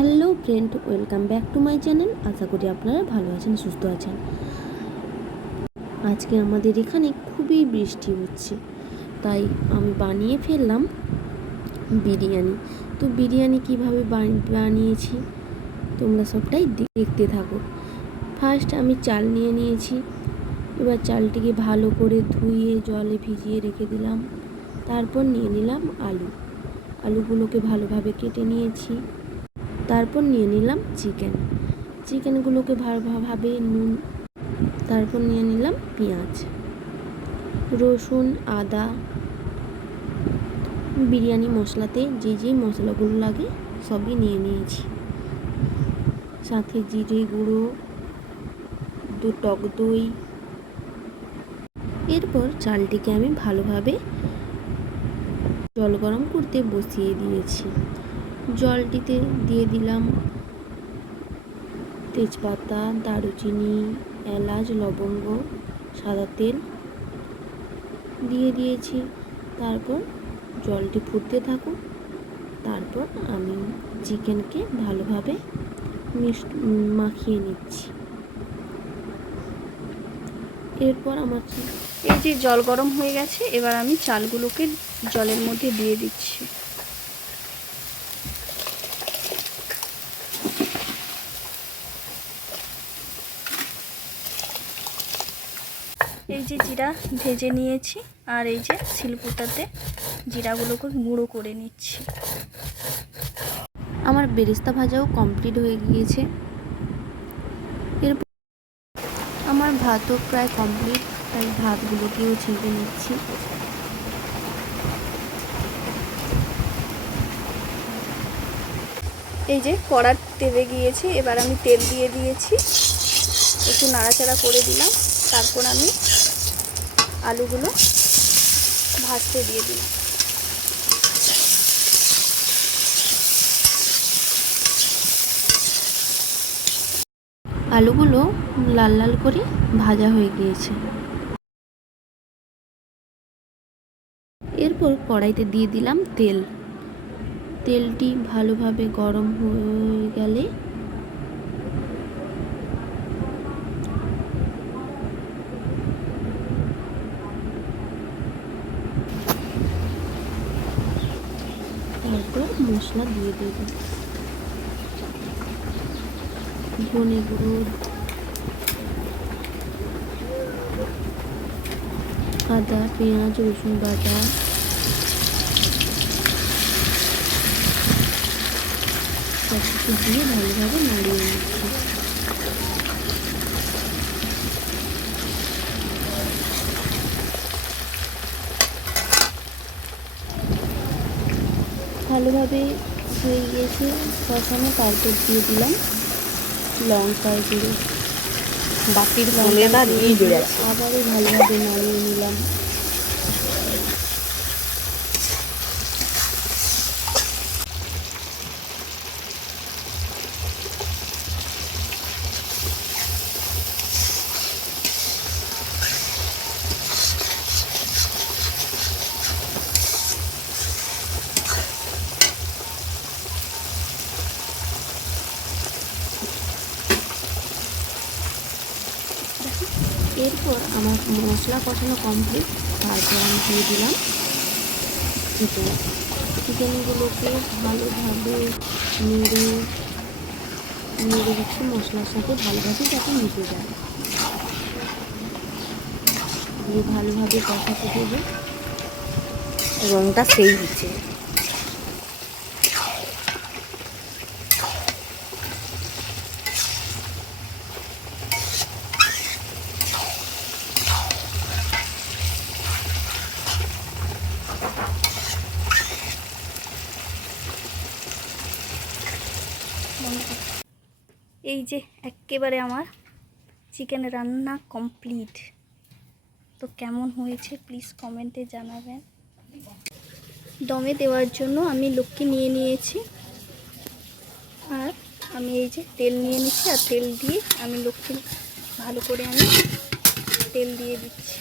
Hello friend, welcome back to my channel. আশা করি আপনারা ভালো আছেন, সুস্থ আছেন। আজকে আমাদের এখানে খুবই বৃষ্টি হচ্ছে, তাই আমি বানিয়ে ফেললাম বিরিয়ানি। তো বিরিয়ানি কীভাবে বানিয়েছি তোমরা সবটাই দেখতে থাকো। ফার্স্ট আমি চাল নিয়ে নিয়েছি। এবার চালটিকে ভালো করে ধুয়ে জলে ভিজিয়ে রেখে দিলাম। তারপর নিয়ে নিলাম আলুগুলোকে ভালোভাবে কেটে নিয়েছি। তারপর নিয়ে নিলাম চিকেনগুলোকে ভালোভাবে নুন। তারপর নিয়ে নিলাম পেঁয়াজ, রসুন, আদা, বিরিয়ানি মশলাতে যে মশলাগুলো লাগে সবই নিয়ে নিয়েছি। সাথে জিরে গুঁড়ো, টক দই। এরপর চালটিকে আমি ভালোভাবে জল গরম করতে বসিয়ে দিয়েছি। জলটিতে দিয়ে দিলাম তেজপাতা, দারুচিনি, এলাচ, লবঙ্গ, সাদা তেল দিয়ে দিয়েছি। তারপর জলটি ফুটতে থাকুক। তারপর আমি চিকেনকে ভালোভাবে মাখিয়ে নিচ্ছি। এরপর আমার এই যে জল গরম হয়ে গেছে, এবার আমি চালগুলোকে জলের মধ্যে দিয়ে দিচ্ছি। এই যে জিরা ভেজে নিয়েছি, আর এই যে শিলপুটাতে জিরাগুলোকে গুঁড়ো করে নিচ্ছি। আমার বেরেস্তা ভাজাও কমপ্লিট হয়ে গিয়েছে। এরপর আমার ভাতও প্রায় কমপ্লিট, তাই ভাতগুলোকেও ছেঁকে নিচ্ছি। এই যে কড়া তেলে গিয়েছে, এবার আমি তেল দিয়ে দিয়েছি, একটু নাড়াচাড়া করে দিলাম। তারপর আমি আলুগুলো ভাজতে দিয়ে দিলাম। আলুগুলো লাল লাল করে ভাজা হয়ে গিয়েছে। এরপর কড়াইতে দিয়ে দিলাম তেলটি ভালোভাবে গরম হয়ে গেলে তারপর মশলা দিয়ে দেব। ধনে গুঁড়ো, আদা, পেঁয়াজ, রসুন বাটা, সব কিছু দিয়ে ভালোভাবে নাড়িয়ে নিচ্ছি। ভালোভাবে হয়ে গিয়েছে কষানো। তারপর দিয়ে দিলাম লঙ্কার গুঁড়ো, বাকির মনেটা দিয়ে জুড়ে আবারও ভালোভাবে নাড়িয়ে নিলাম। এরপর আমার মশলা কষানো কমপ্লিট। তারপর আমি দিয়ে দিলাম চিকেনগুলোকে ভালোভাবে নেড়ে দিচ্ছি মশলার সাথে ভালোভাবে, যাতে মিশে যায়। দিয়ে ভালোভাবে কষাতে দেবে। রংটা সেই হচ্ছে। এই যে একেবারে আমার চিকেন রান্না কমপ্লিট। তো কেমন হয়েছে প্লিজ কমেন্টে জানাবেন। দমে দেওয়ার জন্য আমি লক্ষ্মী নিয়ে নিয়েছি, আর আমি এই যে তেল নিয়ে নিচ্ছি, আর তেল দিয়ে আমি লক্ষ্মী ভালো করে আমি তেল দিয়ে দিচ্ছি।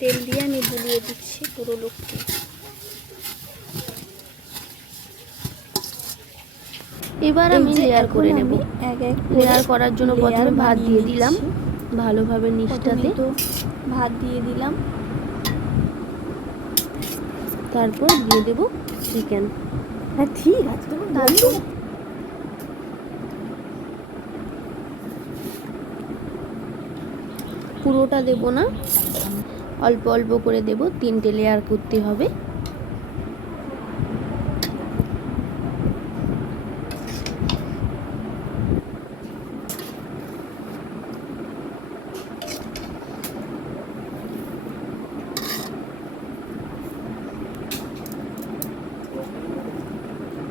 তেল দিয়ে আমি বুলিয়ে দিচ্ছি পুরো লক্ষ্মী। এবার এই আমি যে লেয়ার এখন করে নেব। আমি এক এক করে লেয়ার করার জন্য layer প্রথমে ভাত বানিয়ে দিয়ে নিচ্ছি। দিলাম ভালোভাবে নিচটাতে, প্রথমে তো ভাত দিয়ে দিলাম, তারপর দিয়ে দেব চিকেন। হ্যাঁ ঠিক আছে, তুমি তারপর পুরোটা দেব না, অল্প অল্প করে দেব, 3টে লেয়ার করতে হবে।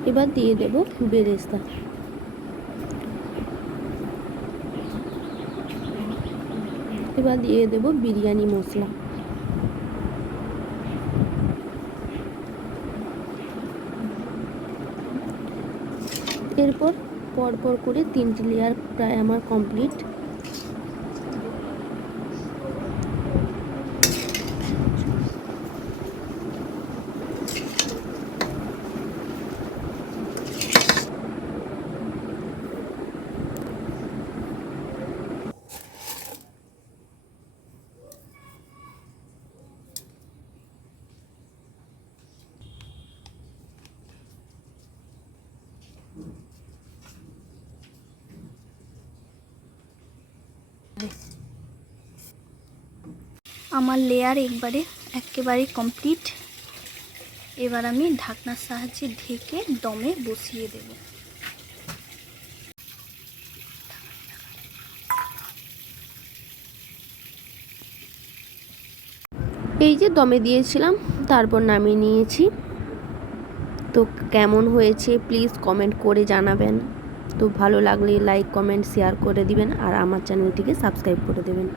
এবার দিয়ে দেব বেরেস্তা। এবার দিয়ে দেব বিরিয়ানি মশলা। এরপর পরপর করে 3টে লেয়ার প্রায় আমার কমপ্লিট। আমার লেয়ার একেবারে কমপ্লিট। এবার আমি ঢাকনার সাহায্যে ঢেকে দমে বসিয়ে দেব। এই যে দমে দিয়েছিলাম, তারপর নামিয়ে নিয়েছি। তো কেমন হয়েছে প্লিজ কমেন্ট করে জানাবেন। তো ভালো লাগলে লাইক কমেন্ট শেয়ার করে দিবেন আর আমার চ্যানেলটিকে সাবস্ক্রাইব করে দেবেন।